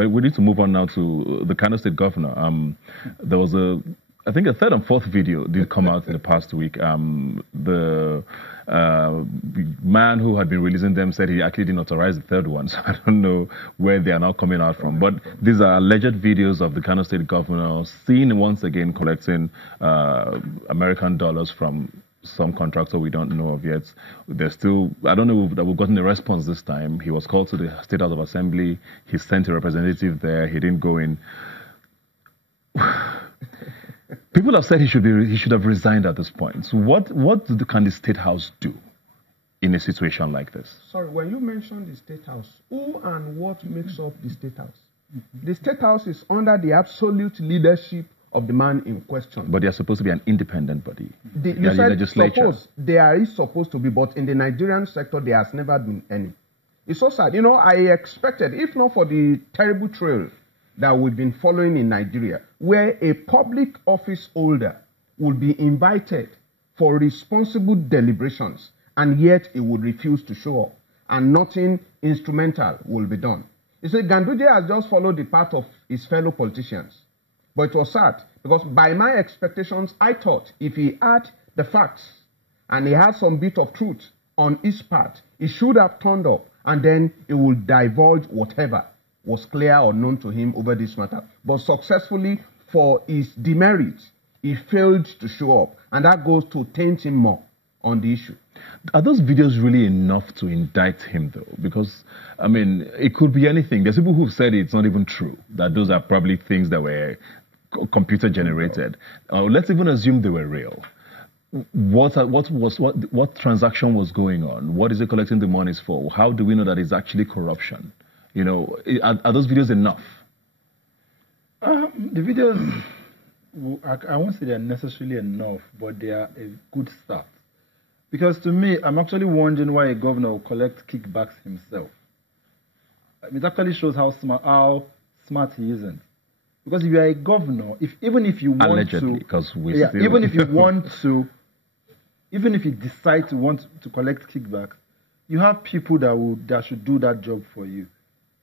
But we need to move on now to the Kano State governor. There was I think a third and fourth video did come out in the past week. The man who had been releasing them said he actually didn't authorize the third one, so I don't know where they are now coming out from. But these are alleged videos of the Kano State governor seen once again collecting American dollars from some contractor we don't know of yet. There's still, I don't know that we've gotten a response this time. He was called to the State House of Assembly. He sent a representative there. He didn't go in. People have said he should have resigned at this point. So what can the State House do in a situation like this? Sorry, when you mentioned the State House, who and what makes up the State House? The State House is under the absolute leadership of the man in question. But they are supposed to be an independent body. You said suppose there is supposed to be, but in the Nigerian sector, there has never been any. It's so sad. You know, I expected, if not for the terrible trail that we've been following in Nigeria, where a public office holder would be invited for responsible deliberations, and yet he would refuse to show up, and nothing instrumental will be done. You see, Ganduje has just followed the path of his fellow politicians. But it was sad, because by my expectations, I thought if he had the facts, and he had some bit of truth on his part, he should have turned up, and then he would divulge whatever was clear or known to him over this matter. But successfully, for his demerit, he failed to show up. And that goes to taint him more on the issue. Are those videos really enough to indict him, though? Because, I mean, it could be anything. There's people who've said it's not even true, that those are probably things that were computer generated. Let's even assume they were real. What transaction was going on? What is it collecting the monies for? How do we know that it's actually corruption? You know, are those videos enough? The videos, I won't say they're necessarily enough, but they are a good start. Because to me, I'm actually wondering why a governor will collect kickbacks himself. It actually shows how smart he isn't. Because if you are a governor, even if you want allegedly, because even if you want to, even if you decide to want to collect kickbacks, you have people that should do that job for you.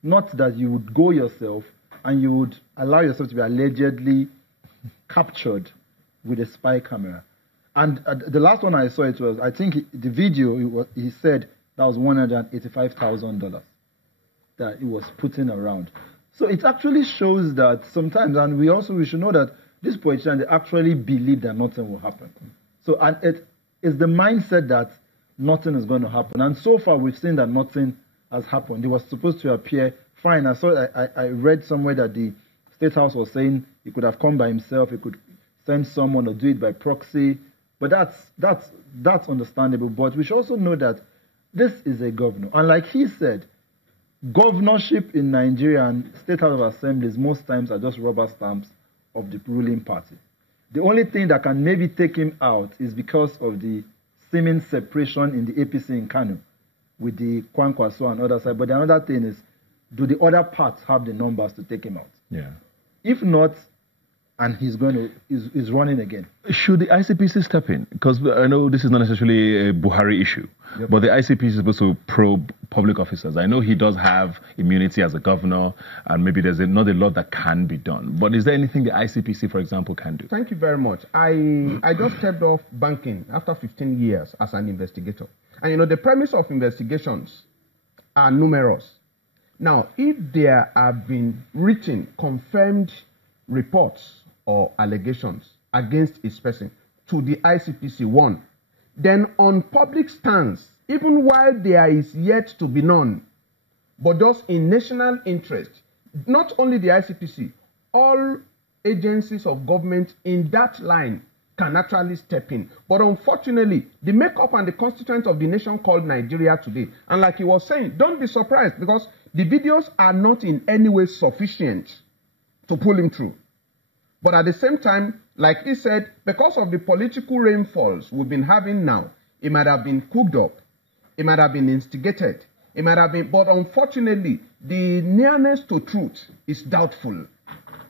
Not that you would go yourself and you would allow yourself to be allegedly captured with a spy camera. And the last one I saw, it was, I think the video, he said that was $185,000 that he was putting around. So it actually shows that sometimes, and we should know that these politicians, they actually believe that nothing will happen. So, and it is the mindset that nothing is going to happen. And so far, we've seen that nothing has happened. He was supposed to appear fine. I read somewhere that the State House was saying he could have come by himself, he could send someone or do it by proxy. But that's understandable. But we should also know that this is a governor. And like he said, governorship in Nigeria and State House of Assemblies most times are just rubber stamps of the ruling party. The only thing that can maybe take him out is because of the seeming separation in the APC in Kano with the Kwankwaso and other side. But the other thing is, do the other parts have the numbers to take him out? Yeah. If not, and he's running again. Should the ICPC step in? Because I know this is not necessarily a Buhari issue, yep, but the ICPC is supposed to probe public officers. I know he does have immunity as a governor, and maybe there's not a lot that can be done. But is there anything the ICPC, for example, can do? Thank you very much. I just stepped off banking after 15 years as an investigator. And, you know, the premise of investigations are numerous. Now, if there have been written, confirmed reports or allegations against a person to the ICPC, one, then on public stance, even while there is yet to be none, but just in national interest, not only the ICPC, all agencies of government in that line can actually step in. But unfortunately, the makeup and the constituent of the nation called Nigeria today, and like he was saying, don't be surprised, because the videos are not in any way sufficient to pull him through. But at the same time, like he said, because of the political rainfalls we've been having now, it might have been cooked up, it might have been instigated, it might have been, but unfortunately, the nearness to truth is doubtful.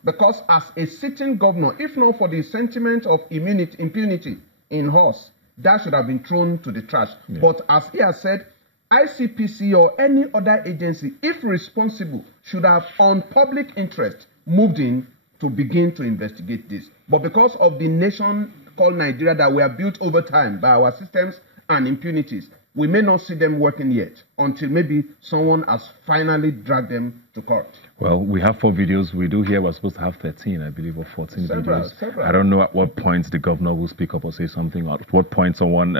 Because as a sitting governor, if not for the sentiment of impunity in horse, that should have been thrown to the trash. Yeah. But as he has said, ICPC or any other agency, if responsible, should have on public interest moved in to begin to investigate this. But because of the nation called Nigeria that were built over time by our systems and impunities, we may not see them working yet until maybe someone has finally dragged them to court. Well, we have 4 videos. We do here, we're supposed to have 13, I believe, or 14 videos. Several. I don't know at what point the governor will speak up or say something, or at what point someone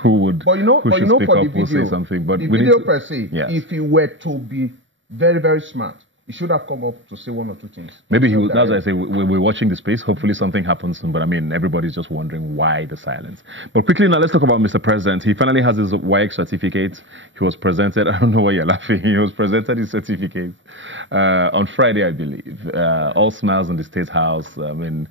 who should speak up will say something. But the video per se, if he were to be very, very smart, he should have come up to say 1 or 2 things. Maybe he would, that's why I say we're watching the space. Hopefully something happens soon. But I mean, everybody's just wondering why the silence. But quickly now, let's talk about Mr. President. He finally has his WAEC certificate. He was presented, I don't know why you're laughing. He was presented his certificate on Friday, I believe. All smiles in the State House. I mean,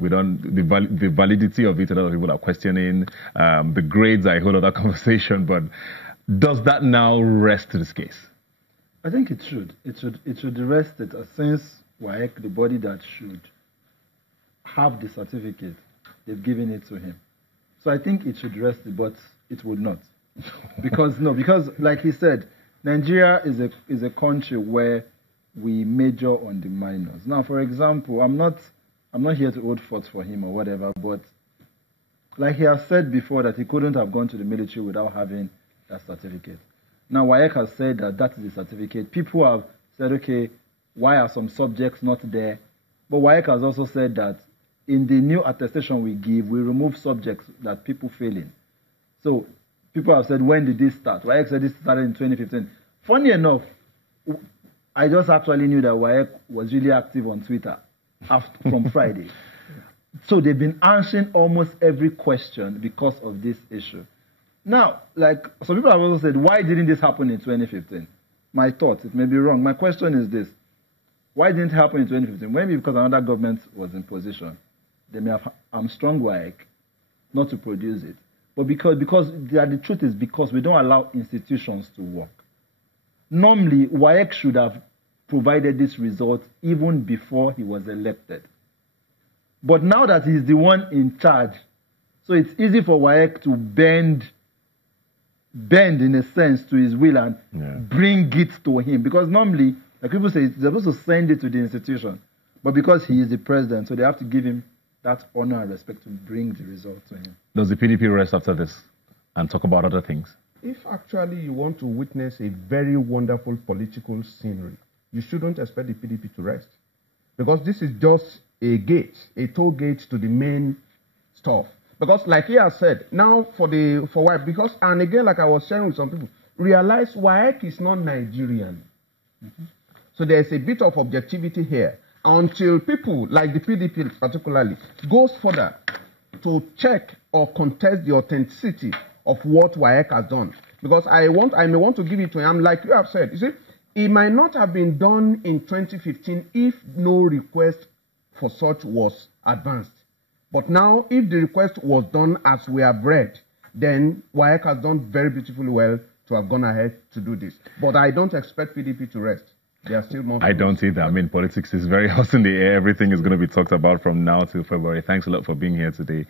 we don't, the validity of it, a lot of people are questioning. The grades are a whole other conversation. But does that now rest this case? I think it should. It should rest it since WAEC, the body that should have the certificate, they've given it to him. So I think it should rest it, but it would not. Because like he said, Nigeria is a country where we major on the minors. Now, for example, I'm not here to hold forth for him or whatever, but like he has said before that he couldn't have gone to the military without having that certificate. Now, WAEC has said that is the certificate. People have said, okay, why are some subjects not there? But WAEC has also said that in the new attestation we give, we remove subjects that people fail in. So people have said, when did this start? WAEC said this started in 2015. Funny enough, I just actually knew that WAEC was really active on Twitter from Friday. So they've been answering almost every question because of this issue. Now, like some people have also said, why didn't this happen in 2015? My thought, it may be wrong. My question is this. Why didn't it happen in 2015? Maybe because another government was in position. They may have hamstrung WAEC not to produce it. But because the truth is because we don't allow institutions to work. Normally, WAEC should have provided this result even before he was elected. But now that he's the one in charge, so it's easy for WAEC to bend in a sense to his will and bring it to him. Because normally, like people say, they're supposed to send it to the institution. But because he is the president, so they have to give him that honor and respect to bring the result to him. Does the PDP rest after this and talk about other things? If actually you want to witness a very wonderful political scenery, you shouldn't expect the PDP to rest. Because this is just a gate, a toll gate to the main stuff. Because like he has said, now for WAEC, because, and again, like I was sharing with some people, realize WAEC is not Nigerian. So there's a bit of objectivity here. Until people, like the PDP particularly, goes further to check or contest the authenticity of what WAEC has done. Because I may want to give it to him, like you have said. You see, it might not have been done in 2015 if no request for such was advanced. But now, if the request was done as we have read, then WAEC has done very beautifully well to have gone ahead to do this. But I don't expect PDP to rest. There are still more. I don't either. I mean, politics is very hot in the air. Everything is going to be talked about from now till February. Thanks a lot for being here today.